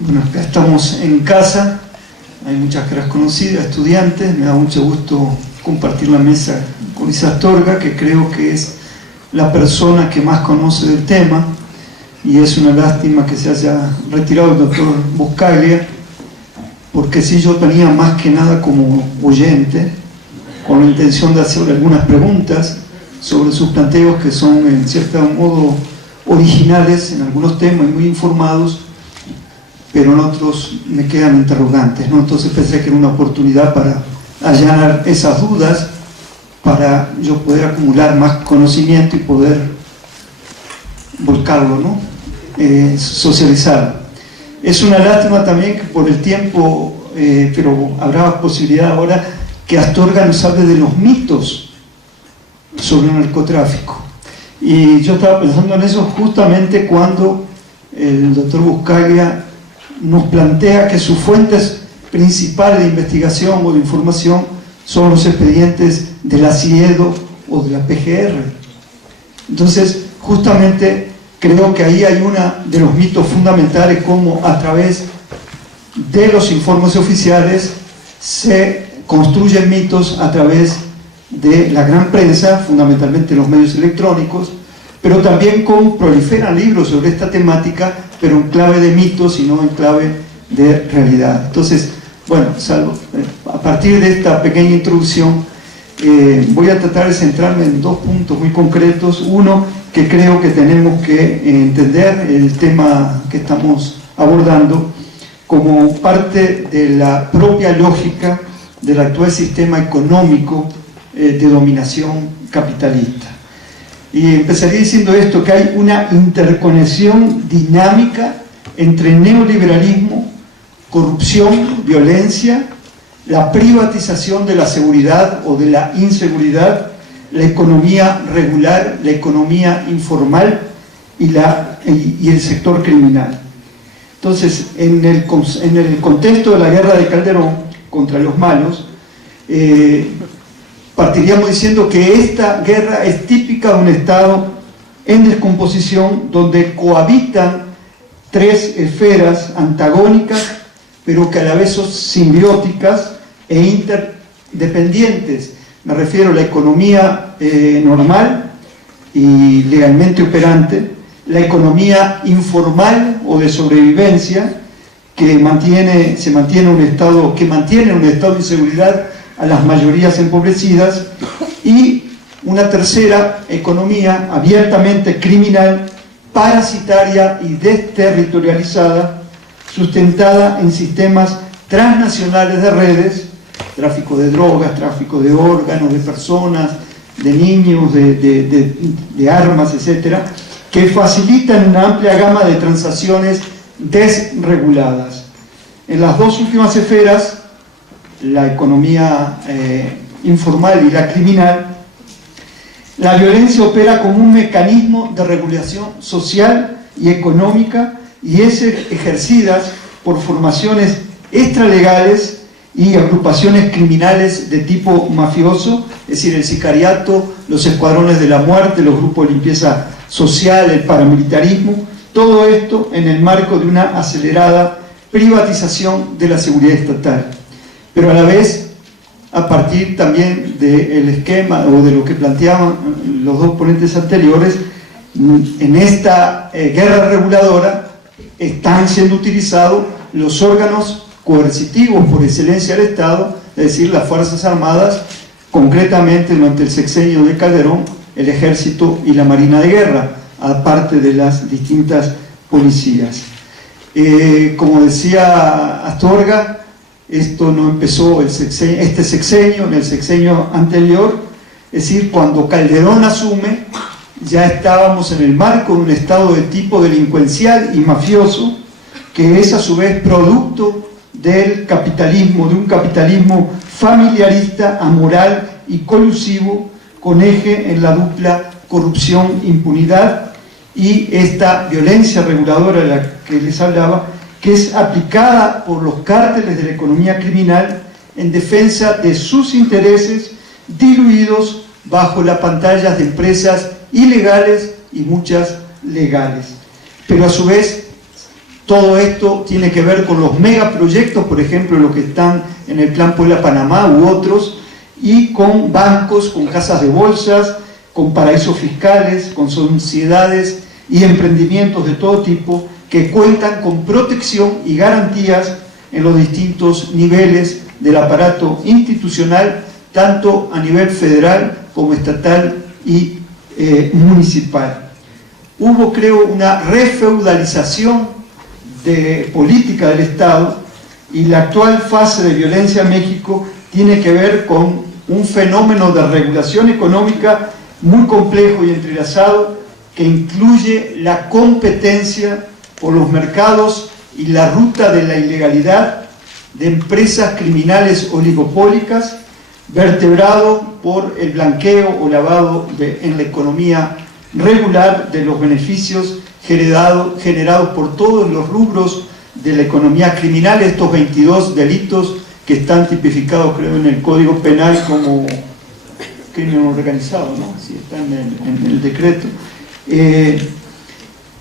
Bueno, acá estamos en casa, hay muchas caras conocidas, estudiantes, me da mucho gusto compartir la mesa con Isa Astorga, que creo que es la persona que más conoce del tema, y es una lástima que se haya retirado el doctor Buscaglia, porque sí, yo venía más que nada como oyente, con la intención de hacer algunas preguntas sobre sus planteos, que son en cierto modo originales en algunos temas y muy informados, pero en otros me quedan interrogantes, ¿no? Entonces pensé que era una oportunidad para allanar esas dudas, para yo poder acumular más conocimiento y poder volcarlo, ¿no? Socializarlo. Es una lástima también que por el tiempo, pero habrá posibilidad ahora que Astorga nos hable de los mitos sobre el narcotráfico. Y yo estaba pensando en eso justamente cuando el doctor Buscaglia nos plantea que sus fuentes principales de investigación o de información son los expedientes de la CIEDO o de la PGR. Entonces, justamente creo que ahí hay uno de los mitos fundamentales, como a través de los informes oficiales se construyen mitos a través de la gran prensa, fundamentalmente los medios electrónicos, pero también cómo proliferan libros sobre esta temática, pero en clave de mitos y no en clave de realidad. Entonces, bueno, a partir de esta pequeña introducción, voy a tratar de centrarme en dos puntos muy concretos. Uno, que creo que tenemos que entender el tema que estamos abordando como parte de la propia lógica del actual sistema económico de dominación capitalista. Y empezaría diciendo esto, que hay una interconexión dinámica entre neoliberalismo, corrupción, violencia, la privatización de la seguridad o de la inseguridad, la economía regular, la economía informal y el sector criminal. Entonces, en el contexto de la guerra de Calderón contra los malos, partiríamos diciendo que esta guerra es típica de un Estado en descomposición, donde cohabitan tres esferas antagónicas, pero que a la vez son simbióticas e interdependientes. Me refiero a la economía normal y legalmente operante, la economía informal o de sobrevivencia, que mantiene un estado de inseguridad a las mayorías empobrecidas, y una tercera economía abiertamente criminal, parasitaria y desterritorializada, sustentada en sistemas transnacionales de redes, tráfico de drogas, tráfico de órganos, de personas, de niños, de armas, etcétera, que facilitan una amplia gama de transacciones desreguladas. En las dos últimas esferas, la economía informal y la criminal, la violencia opera como un mecanismo de regulación social y económica, y es ejercida por formaciones extralegales y agrupaciones criminales de tipo mafioso, es decir, el sicariato, los escuadrones de la muerte, los grupos de limpieza social, el paramilitarismo, todo esto en el marco de una acelerada privatización de la seguridad estatal. Pero a la vez, a partir también del esquema o de lo que planteaban los dos ponentes anteriores, en esta guerra reguladora están siendo utilizados los órganos coercitivos por excelencia del Estado, es decir, las Fuerzas Armadas, concretamente durante el sexenio de Calderón, el Ejército y la Marina de Guerra, aparte de las distintas policías. Como decía Astorga, esto no empezó este sexenio, en el sexenio anterior, es decir, cuando Calderón asume, ya estábamos en el marco de un estado de tipo delincuencial y mafioso, que es a su vez producto del capitalismo, de un capitalismo familiarista, amoral y colusivo, con eje en la dupla corrupción-impunidad y esta violencia reguladora de la que les hablaba, que es aplicada por los cárteles de la economía criminal en defensa de sus intereses diluidos bajo las pantallas de empresas ilegales y muchas legales. Pero a su vez, todo esto tiene que ver con los megaproyectos, por ejemplo, los que están en el Plan Puebla Panamá u otros, y con bancos, con casas de bolsas, con paraísos fiscales, con sociedades y emprendimientos de todo tipo que cuentan con protección y garantías en los distintos niveles del aparato institucional, tanto a nivel federal como estatal y municipal. Hubo, creo, una refeudalización de política del Estado, y la actual fase de violencia en México tiene que ver con un fenómeno de regulación económica muy complejo y entrelazado, que incluye la competencia por los mercados y la ruta de la ilegalidad de empresas criminales oligopólicas, vertebrado por el blanqueo o lavado en la economía regular de los beneficios generados por todos los rubros de la economía criminal, estos 22 delitos que están tipificados, creo, en el Código Penal como crimen organizado, ¿no? Así está en el decreto.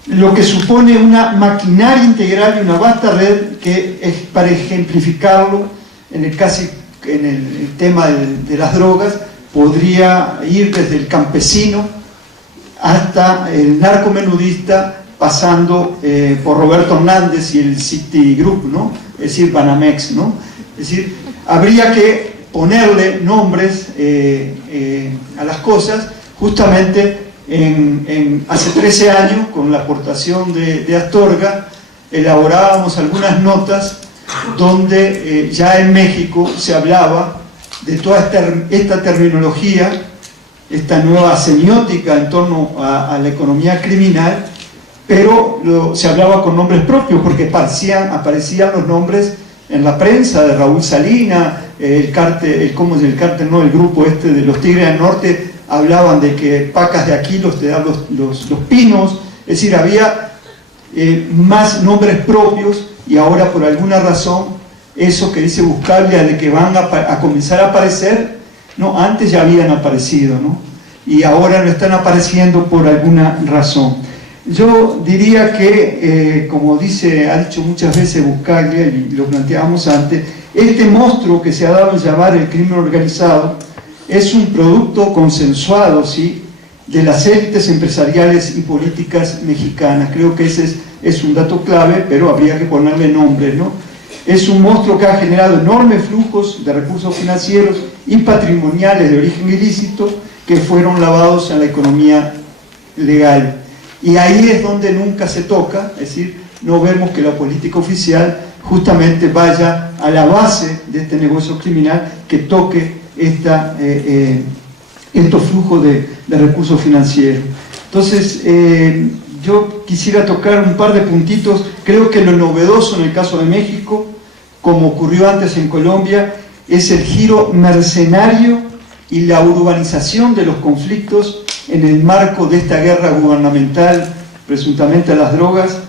Lo que supone una maquinaria integral y una vasta red que es, para ejemplificarlo, en el tema de las drogas, podría ir desde el campesino hasta el narcomenudista, pasando por Roberto Hernández y el Citigroup, ¿no? Es decir, Banamex, ¿no? Es decir, habría que ponerle nombres a las cosas. Justamente hace 13 años, con la aportación de Astorga, elaborábamos algunas notas donde ya en México se hablaba de toda esta terminología, esta nueva semiótica en torno a la economía criminal, pero se hablaba con nombres propios, porque aparecían los nombres en la prensa de Raúl Salinas, el grupo este de los Tigres del Norte, hablaban de que pacas de Aquilos te dan los pinos. Es decir, había más nombres propios, y ahora por alguna razón eso que dice Buscaglia de que van a comenzar a aparecer, no, antes ya habían aparecido, ¿no? Y ahora no están apareciendo por alguna razón. Yo diría que, como ha dicho muchas veces Buscaglia, y lo planteábamos antes, este monstruo que se ha dado a llamar el crimen organizado es un producto consensuado, ¿sí?, de las élites empresariales y políticas mexicanas. Creo que ese es un dato clave, pero habría que ponerle nombre, ¿no? Es un monstruo que ha generado enormes flujos de recursos financieros y patrimoniales de origen ilícito que fueron lavados en la economía legal. Y ahí es donde nunca se toca, es decir, no vemos que la política oficial justamente vaya a la base de este negocio criminal, que toque estos flujos de recursos financieros. Entonces, yo quisiera tocar un par de puntitos. Creo que lo novedoso en el caso de México, como ocurrió antes en Colombia, es el giro mercenario y la urbanización de los conflictos en el marco de esta guerra gubernamental, presuntamente a las drogas,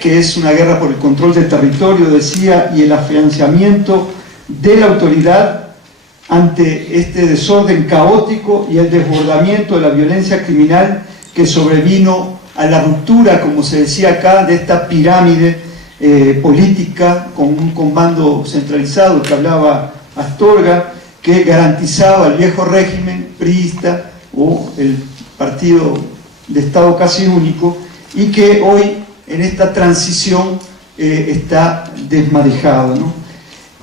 que es una guerra por el control del territorio, decía, y el afianzamiento de la autoridad ante este desorden caótico y el desbordamiento de la violencia criminal que sobrevino a la ruptura, como se decía acá, de esta pirámide política con un comando centralizado que hablaba Astorga, que garantizaba el viejo régimen priista o el partido de Estado casi único, y que hoy en esta transición está desmadejado, ¿no?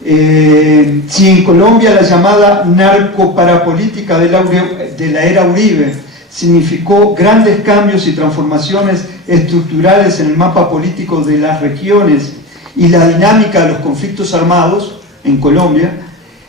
Si en Colombia la llamada narcoparapolítica de la era Uribe significó grandes cambios y transformaciones estructurales en el mapa político de las regiones y la dinámica de los conflictos armados en Colombia,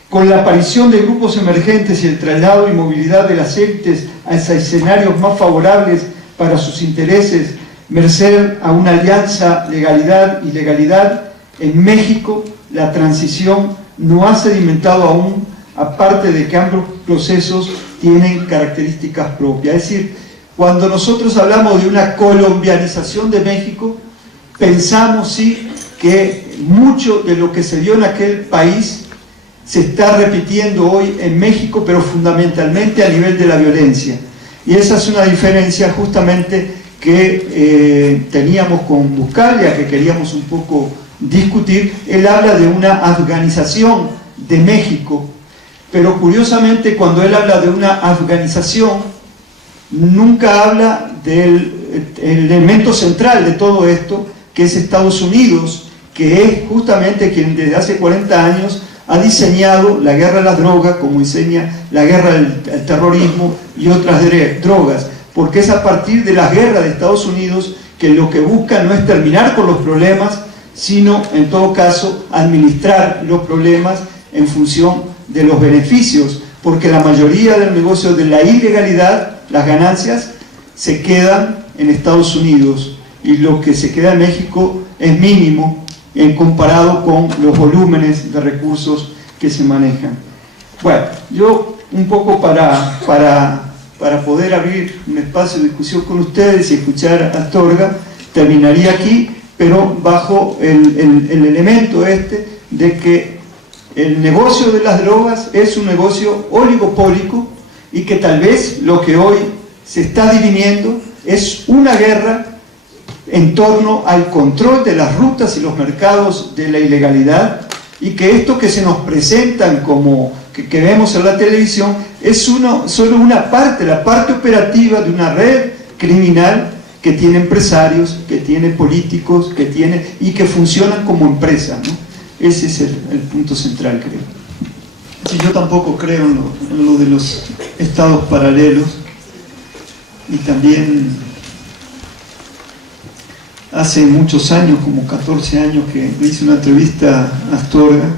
con la aparición de grupos emergentes y el traslado y movilidad de las élites a escenarios más favorables para sus intereses, merced a una alianza legalidad-ilegalidad, en México la transición no ha sedimentado aún, aparte de que ambos procesos tienen características propias. Es decir, cuando nosotros hablamos de una colombianización de México, pensamos sí que mucho de lo que se dio en aquel país se está repitiendo hoy en México, pero fundamentalmente a nivel de la violencia. Y esa es una diferencia justamente que teníamos con Buscaglia, que queríamos un poco discutir. Él habla de una afganización de México, pero curiosamente cuando él habla de una afganización, nunca habla del elemento central de todo esto, que es Estados Unidos, que es justamente quien desde hace 40 años ha diseñado la guerra a las drogas, como diseña la guerra al terrorismo y otras drogas, porque es a partir de las guerras de Estados Unidos que lo que busca no es terminar con los problemas, sino en todo caso administrar los problemas en función de los beneficios, porque la mayoría del negocio de la ilegalidad, las ganancias, se quedan en Estados Unidos y lo que se queda en México es mínimo en comparado con los volúmenes de recursos que se manejan. Bueno, yo un poco para poder abrir un espacio de discusión con ustedes y escuchar a Astorga, terminaría aquí, pero bajo el elemento de que el negocio de las drogas es un negocio oligopólico y que tal vez lo que hoy se está dirimiendo es una guerra en torno al control de las rutas y los mercados de la ilegalidad, y que esto que se nos presentan como que vemos en la televisión es solo una parte, la parte operativa de una red criminal que tiene empresarios, que tiene políticos, y que funcionan como empresa, ¿no? Ese es el punto central, creo. Sí, yo tampoco creo en lo de los estados paralelos, y también hace muchos años, como 14 años, que le hice una entrevista a Astorga.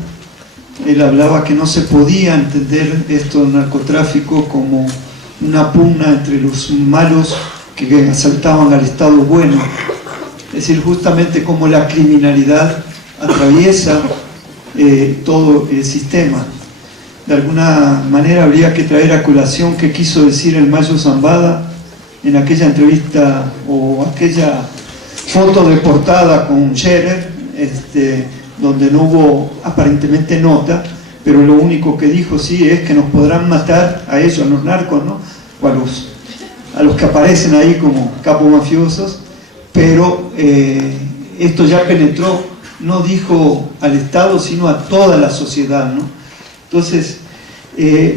Él hablaba que no se podía entender esto del narcotráfico como una pugna entre los malos que asaltaban al Estado bueno. Es decir, justamente como la criminalidad atraviesa todo el sistema. De alguna manera habría que traer a colación qué quiso decir el Mayo Zambada en aquella entrevista o aquella foto de portada con Scherer, donde no hubo aparentemente nota, pero lo único que dijo sí es que nos podrán matar a ellos, a los narcos, ¿no? O a los que aparecen ahí como capos mafiosos, pero esto ya penetró, no dijo al Estado, sino a toda la sociedad, ¿no? Entonces,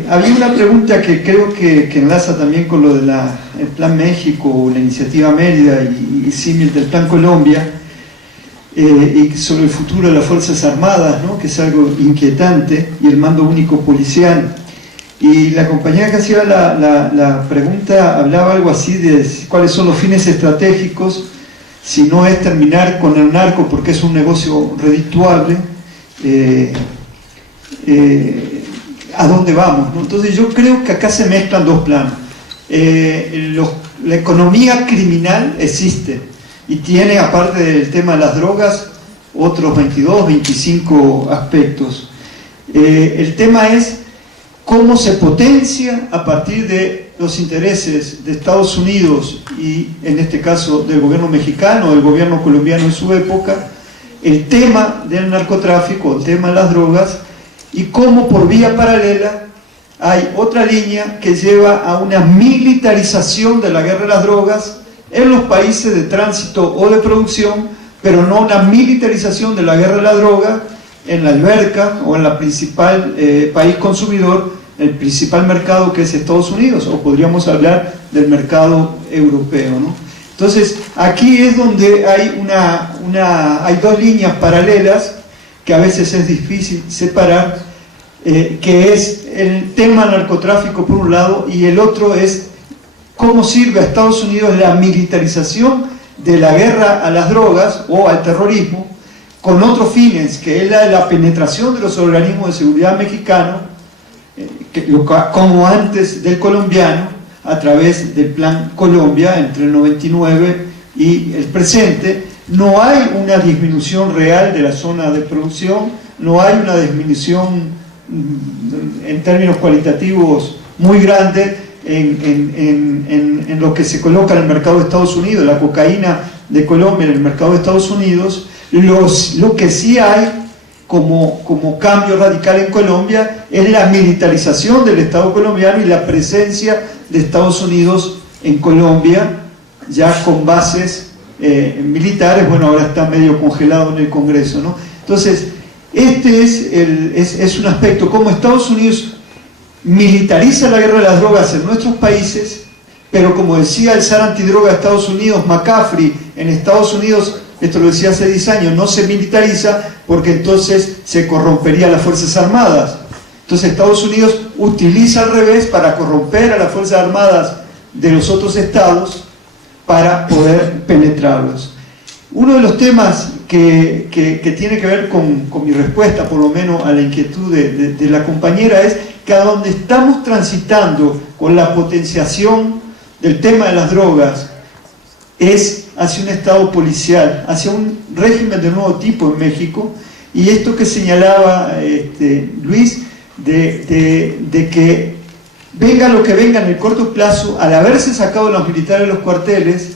había una pregunta que creo que enlaza también con lo del Plan México o la Iniciativa Mérida y símil del Plan Colombia, y sobre el futuro de las Fuerzas Armadas, ¿no? Que es algo inquietante, y el mando único policial. Y la compañera que hacía la pregunta hablaba algo así de cuáles son los fines estratégicos, si no es terminar con el narco porque es un negocio redituable, ¿a dónde vamos, ¿no? Entonces yo creo que acá se mezclan dos planos. La economía criminal existe y tiene, aparte del tema de las drogas, otros 22, 25 aspectos. El tema es cómo se potencia a partir de los intereses de Estados Unidos y en este caso del gobierno mexicano, del gobierno colombiano en su época, el tema del narcotráfico, el tema de las drogas, y cómo por vía paralela hay otra línea que lleva a una militarización de la guerra de las drogas en los países de tránsito o de producción, pero no una militarización de la guerra de la droga en la alberca o en la principal país consumidor, el principal mercado, que es Estados Unidos, o podríamos hablar del mercado europeo, ¿no? Entonces aquí es donde hay hay dos líneas paralelas que a veces es difícil separar, que es el tema del narcotráfico por un lado, y el otro es cómo sirve a Estados Unidos la militarización de la guerra a las drogas o al terrorismo con otros fines, que es la penetración de los organismos de seguridad mexicanos, como antes del colombiano, a través del Plan Colombia entre el 99 y el presente. No hay una disminución real de la zona de producción, no hay una disminución en términos cualitativos muy grande en lo que se coloca en el mercado de Estados Unidos, la cocaína de Colombia en el mercado de Estados Unidos. Lo que sí hay como cambio radical en Colombia es la militarización del Estado colombiano y la presencia de Estados Unidos en Colombia, ya con bases militares. Bueno, ahora está medio congelado en el Congreso, ¿no? Entonces, este es un aspecto, como Estados Unidos militariza la guerra de las drogas en nuestros países, pero como decía el zar antidroga de Estados Unidos, McCaffrey, en Estados Unidos, esto lo decía hace 10 años, no se militariza porque entonces se corrompería las Fuerzas Armadas. Entonces Estados Unidos utiliza al revés para corromper a las Fuerzas Armadas de los otros estados para poder penetrarlos. Uno de los temas que tiene que ver con mi respuesta, por lo menos a la inquietud de la compañera, es que a donde estamos transitando con la potenciación del tema de las drogas es hacia un estado policial, hacia un régimen de nuevo tipo en México. Y esto que señalaba Luis, de que venga lo que venga en el corto plazo, al haberse sacado los militares de los cuarteles,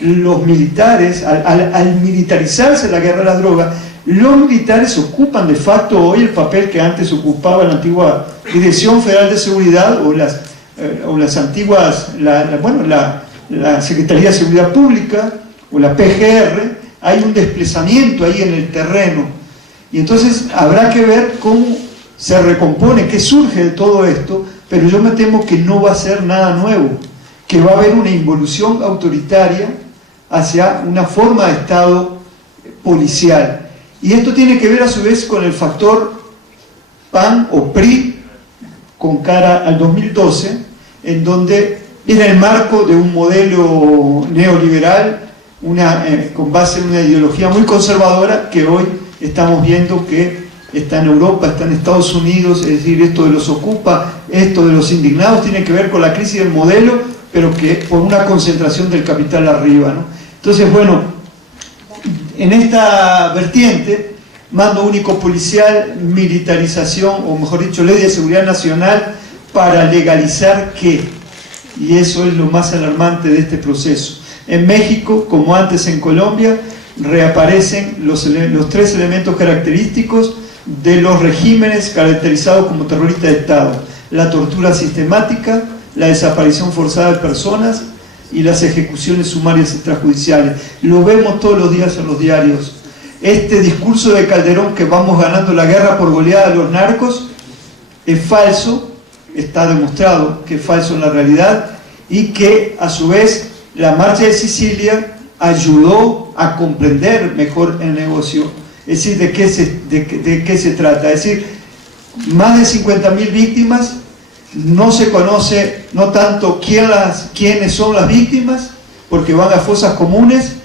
los militares, al militarizarse la guerra de las drogas, los militares ocupan de facto hoy el papel que antes ocupaba la antigua Dirección Federal de Seguridad o las antiguas, la Secretaría de Seguridad Pública o la PGR. Hay un desplazamiento ahí en el terreno, y entonces habrá que ver cómo se recompone, qué surge de todo esto, pero yo me temo que no va a ser nada nuevo, que va a haber una involución autoritaria hacia una forma de Estado policial. Y esto tiene que ver a su vez con el factor PAN o PRI con cara al 2012, en donde era el marco de un modelo neoliberal, con base en una ideología muy conservadora, que hoy estamos viendo que está en Europa, está en Estados Unidos. Es decir, esto de los ocupa, esto de los indignados, tiene que ver con la crisis del modelo, pero que por una concentración del capital arriba, ¿no? Entonces, bueno, en esta vertiente, mando único policial, militarización, o mejor dicho, ley de seguridad nacional para legalizar ¿qué? Y eso es lo más alarmante de este proceso. En México, como antes en Colombia, reaparecen los 3 elementos característicos de los regímenes caracterizados como terroristas de Estado: la tortura sistemática, la desaparición forzada de personas y las ejecuciones sumarias extrajudiciales. Lo vemos todos los días en los diarios. Este discurso de Calderón, que vamos ganando la guerra por goleada a los narcos, es falso, está demostrado que es falso en la realidad, y que a su vez la marcha de Sicilia ayudó a comprender mejor el negocio. Es decir, ¿de qué se trata? Es decir, más de 50.000 víctimas. No se conoce no tanto quiénes son las víctimas, porque van a fosas comunes,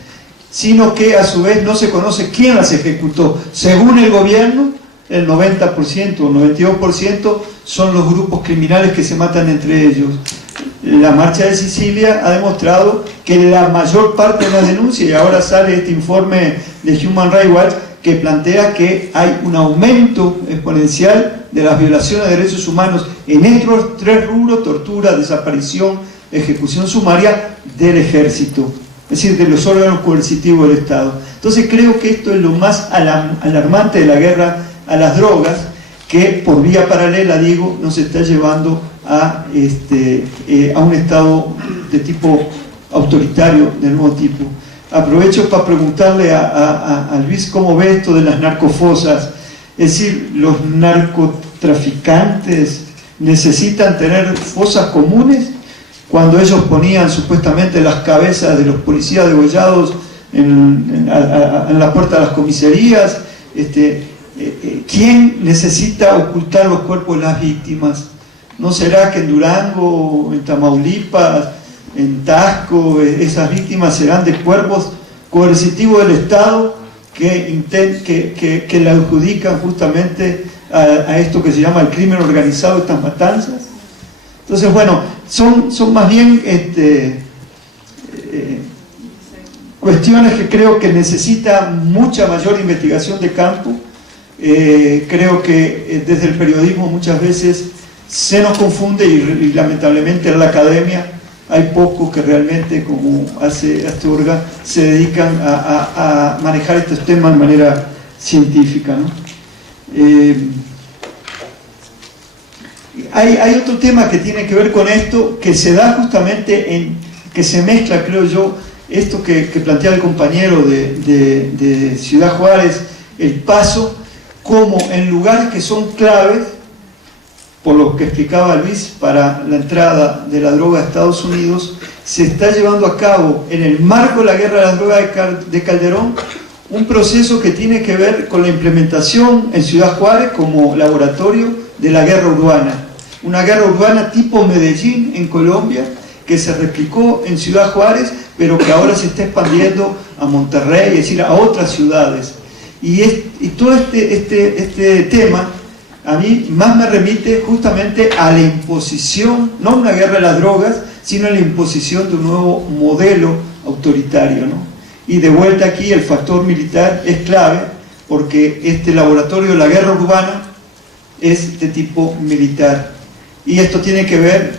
sino que a su vez no se conoce quién las ejecutó. Según el gobierno, el 90% o 92% son los grupos criminales que se matan entre ellos. La marcha de Sicilia ha demostrado que la mayor parte de las denuncias, y ahora sale este informe de Human Rights Watch que plantea que hay un aumento exponencial de las violaciones de derechos humanos en estos 3 rubros: tortura, desaparición, ejecución sumaria del ejército, es decir, de los órganos coercitivos del Estado. Entonces creo que esto es lo más alarmante de la guerra a las drogas, que por vía paralela, digo, nos está llevando a un Estado de tipo autoritario, de nuevo tipo. Aprovecho para preguntarle a Luis cómo ve esto de las narcofosas. Es decir, los narcotraficantes necesitan tener fosas comunes, cuando ellos ponían supuestamente las cabezas de los policías degollados en la puerta de las comisarías. ¿Quién necesita ocultar los cuerpos de las víctimas? ¿No será que en Durango, en Tamaulipas, en Tasco, esas víctimas serán de cuerpos coercitivos del Estado que le adjudican justamente a esto que se llama el crimen organizado, estas matanzas. Entonces, bueno, son más bien cuestiones que creo que necesitan mucha mayor investigación de campo. Creo que desde el periodismo muchas veces se nos confunde y lamentablemente en la academia hay pocos que realmente, como hace Astorga, se dedican a manejar estos temas de manera científica, ¿no? Hay otro tema que tiene que ver con esto, que se da justamente que se mezcla, creo yo, esto que plantea el compañero de Ciudad Juárez, el paso, como en lugares que son claves, por lo que explicaba Luis, para la entrada de la droga a Estados Unidos, se está llevando a cabo, en el marco de la guerra de las drogas de Calderón, un proceso que tiene que ver con la implementación en Ciudad Juárez como laboratorio de la guerra urbana. Una guerra urbana tipo Medellín en Colombia, que se replicó en Ciudad Juárez, pero que ahora se está expandiendo a Monterrey, es decir, a otras ciudades. Y todo este tema a mí más me remite justamente a la imposición, no a una guerra de las drogas, sino a la imposición de un nuevo modelo autoritario, ¿no? Y de vuelta aquí el factor militar es clave, porque este laboratorio de la guerra urbana es de tipo militar. Y esto tiene que ver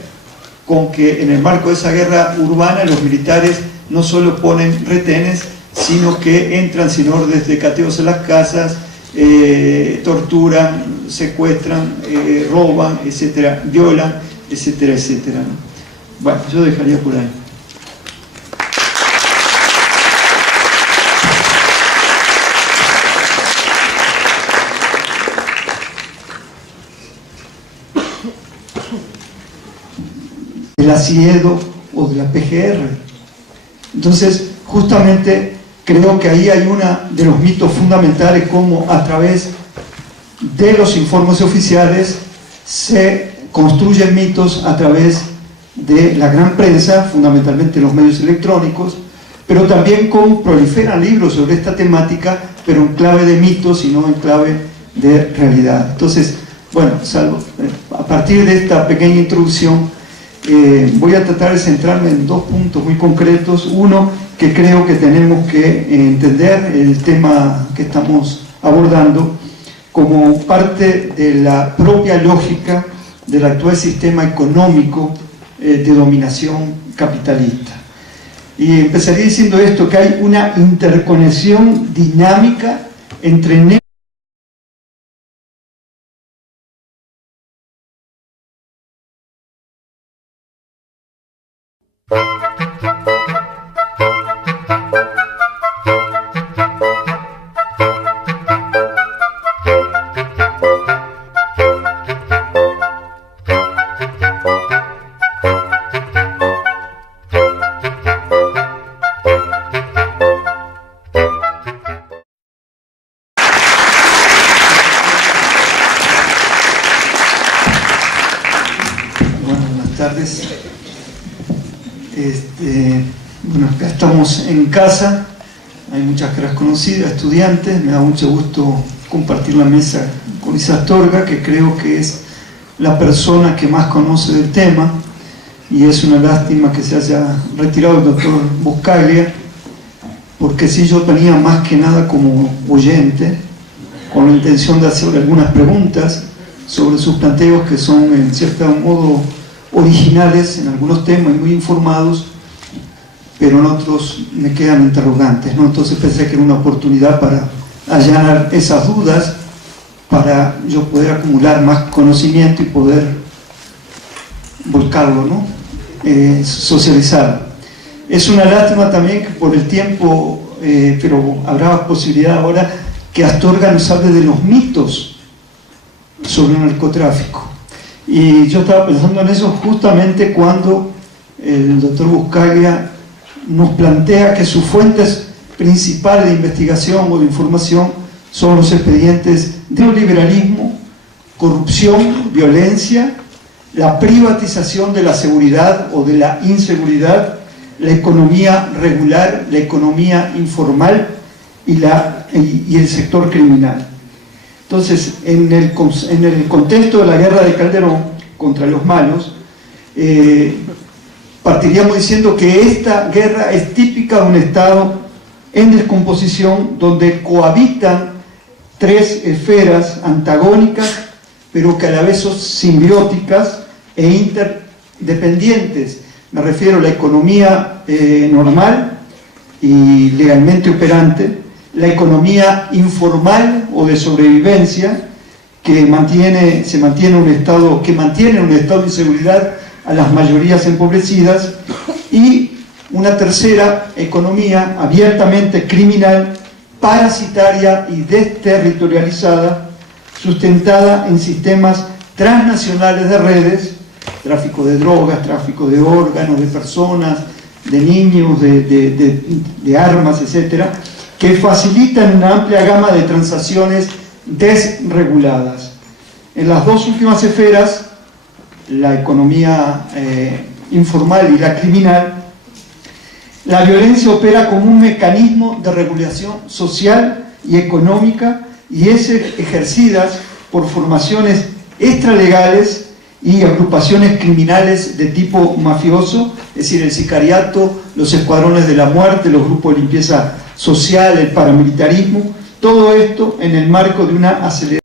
con que en el marco de esa guerra urbana los militares no solo ponen retenes, sino que entran sin órdenes de cateos en las casas, torturan, secuestran, roban, etcétera, violan, etcétera, etcétera, ¿no? Bueno, yo dejaría por ahí. Del ACIEDO o de la PGR. Entonces, justamente creo que ahí hay uno de los mitos fundamentales, como a través de los informes oficiales se construyen mitos a través de la gran prensa, fundamentalmente los medios electrónicos, pero también proliferan libros sobre esta temática, pero en clave de mitos y no en clave de realidad. Entonces, bueno, a partir de esta pequeña introducción, voy a tratar de centrarme en dos puntos muy concretos. Uno, que creo que tenemos que entender el tema que estamos abordando como parte de la propia lógica del actual sistema económico de dominación capitalista. Y empezaría diciendo esto, que hay una interconexión dinámica entre bueno, acá estamos en casa, hay muchas caras conocidas, estudiantes, me da mucho gusto compartir la mesa con Isa Astorga, que creo que es la persona que más conoce del tema, y es una lástima que se haya retirado el doctor Buscaglia, porque sí, yo venía más que nada como oyente, con la intención de hacer algunas preguntas sobre sus planteos, que son en cierto modo originales en algunos temas y muy informados, pero en otros me quedan interrogantes, ¿no? Entonces pensé que era una oportunidad para allanar esas dudas, para yo poder acumular más conocimiento y poder volcarlo, ¿no? Socializar. Es una lástima también que por el tiempo, pero habrá posibilidad ahora que Astorga nos hable de los mitos sobre el narcotráfico. Y yo estaba pensando en eso justamente cuando el doctor Buscaglia nos plantea que sus fuentes principales de investigación o de información son los expedientes de neoliberalismo, corrupción, violencia, la privatización de la seguridad o de la inseguridad, la economía regular, la economía informal, y el sector criminal. Entonces, en el contexto de la guerra de Calderón contra los malos, partiríamos diciendo que esta guerra es típica de un Estado en descomposición donde cohabitan tres esferas antagónicas, pero que a la vez son simbióticas e interdependientes. Me refiero a la economía normal y legalmente operante, la economía informal o de sobrevivencia que mantiene un estado de inseguridad a las mayorías empobrecidas, y una tercera economía abiertamente criminal, parasitaria y desterritorializada, sustentada en sistemas transnacionales de redes, tráfico de drogas, tráfico de órganos, de personas, de niños, de armas, etcétera, que facilitan una amplia gama de transacciones desreguladas. En las dos últimas esferas, la economía informal y la criminal, la violencia opera como un mecanismo de regulación social y económica y es ejercida por formaciones extralegales y agrupaciones criminales de tipo mafioso, es decir, el sicariato, los escuadrones de la muerte, los grupos de limpieza social, el paramilitarismo, todo esto en el marco de una aceleración